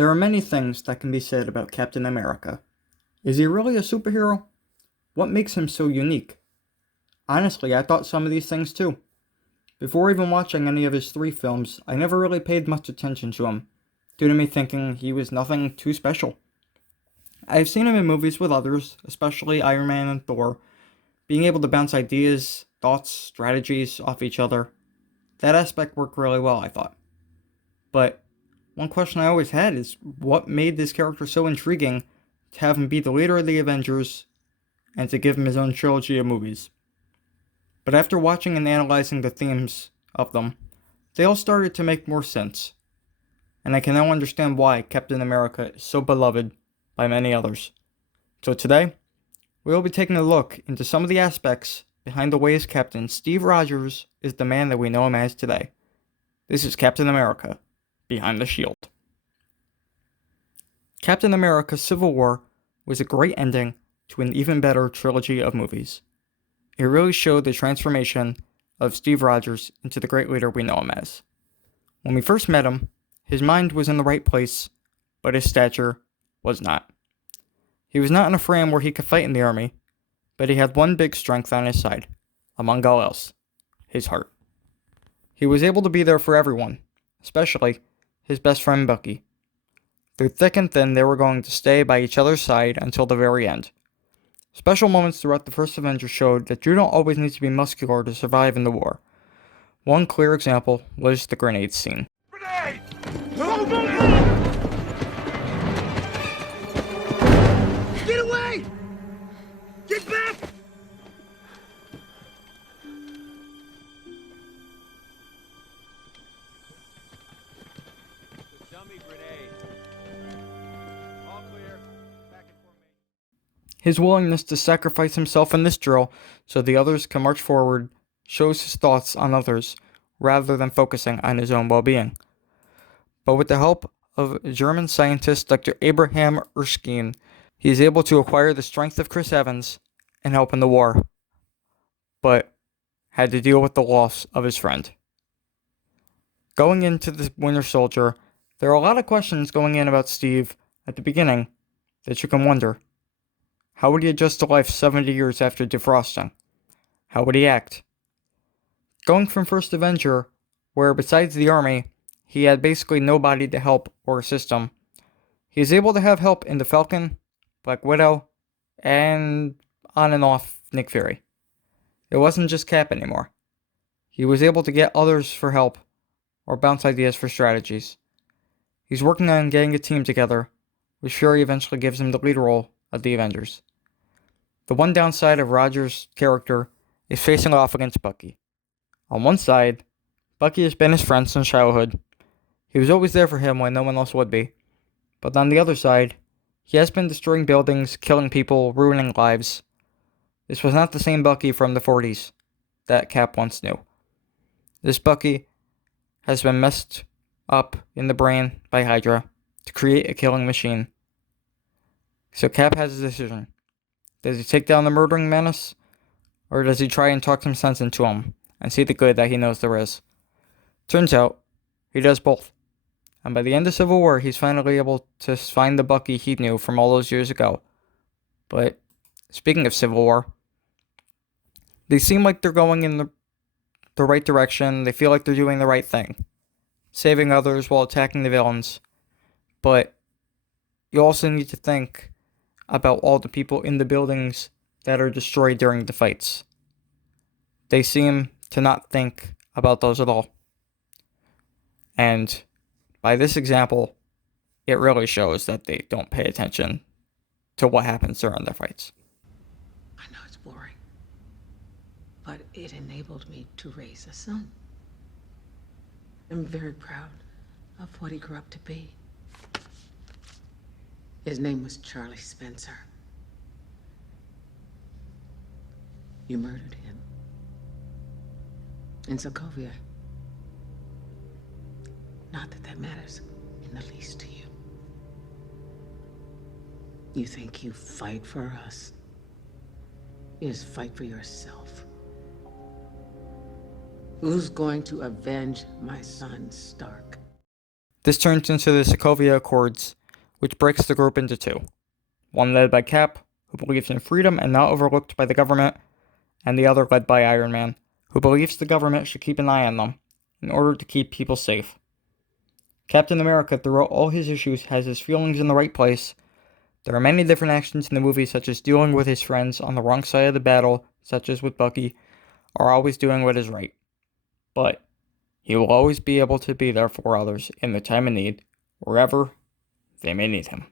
There are many things that can be said about Captain America. Is he really a superhero? What makes him so unique? Honestly, I thought some of these things too. Before even watching any of his three films, I never really paid much attention to him, due to me thinking he was nothing too special. I've seen him in movies with others, especially Iron Man and Thor, being able to bounce ideas, thoughts, strategies off each other. That aspect worked really well, I thought. But one question I always had is what made this character so intriguing to have him be the leader of the Avengers and to give him his own trilogy of movies? But after watching and analyzing the themes of them, they all started to make more sense, and I can now understand why Captain America is so beloved by many others. So today, we will be taking a look into some of the aspects behind the ways Captain Steve Rogers is the man that we know him as today. This is Captain America, Behind the Shield. Captain America Civil War was a great ending to an even better trilogy of movies. It really showed the transformation of Steve Rogers into the great leader we know him as. When we first met him, his mind was in the right place, but his stature was not. He was not in a frame where he could fight in the army, but he had one big strength on his side, among all else, his heart. He was able to be there for everyone, especially his best friend Bucky. Through thick and thin, they were going to stay by each other's side until the very end. Special moments throughout the first Avengers showed that you don't always need to be muscular to survive in the war. One clear example was the grenade scene. Grenade! Move, move, move! Get away! Get back! Dummy grenade. All clear. Back in formation. His willingness to sacrifice himself in this drill so the others can march forward shows his thoughts on others rather than focusing on his own well-being. But with the help of German scientist Dr. Abraham Erskine, he is able to acquire the strength of Chris Evans and help in the war, but had to deal with the loss of his friend. Going into the Winter Soldier, there are a lot of questions going in about Steve at the beginning that you can wonder. How would he adjust to life 70 years after defrosting? How would he act? Going from First Avenger, where besides the army, he had basically nobody to help or assist him, he is able to have help in the Falcon, Black Widow, and on and off Nick Fury. It wasn't just Cap anymore. He was able to get others for help or bounce ideas for strategies. He's working on getting a team together, which Fury eventually gives him the lead role of the Avengers. The one downside of Rogers' character is facing off against Bucky. On one side, Bucky has been his friend since childhood. He was always there for him when no one else would be. But on the other side, he has been destroying buildings, killing people, ruining lives. This was not the same Bucky from the 40s that Cap once knew. This Bucky has been messed up in the brain by Hydra to create a killing machine. So Cap has a decision. Does he take down the murdering menace, or does he try and talk some sense into him and see the good that he knows there is? Turns out, he does both. And by the end of Civil War, he's finally able to find the Bucky he knew from all those years ago. But speaking of Civil War, they seem like they're going in the right direction. They feel like they're doing the right thing, saving others while attacking the villains. But you also need to think about all the people in the buildings that are destroyed during the fights. They seem to not think about those at all. And by this example, it really shows that they don't pay attention to what happens during their fights. I know it's boring, but it enabled me to raise a son. I'm very proud of what he grew up to be. His name was Charlie Spencer. You murdered him in Sokovia. Not that that matters in the least to you. You think you fight for us? You just fight for yourself. Who's going to avenge my son, Stark? This turns into the Sokovia Accords, which breaks the group into two. One led by Cap, who believes in freedom and not overlooked by the government, and the other led by Iron Man, who believes the government should keep an eye on them in order to keep people safe. Captain America, throughout all his issues, has his feelings in the right place. There are many different actions in the movie, such as dealing with his friends on the wrong side of the battle, such as with Bucky, or always doing what is right. But he will always be able to be there for others in their time of need, wherever they may need him.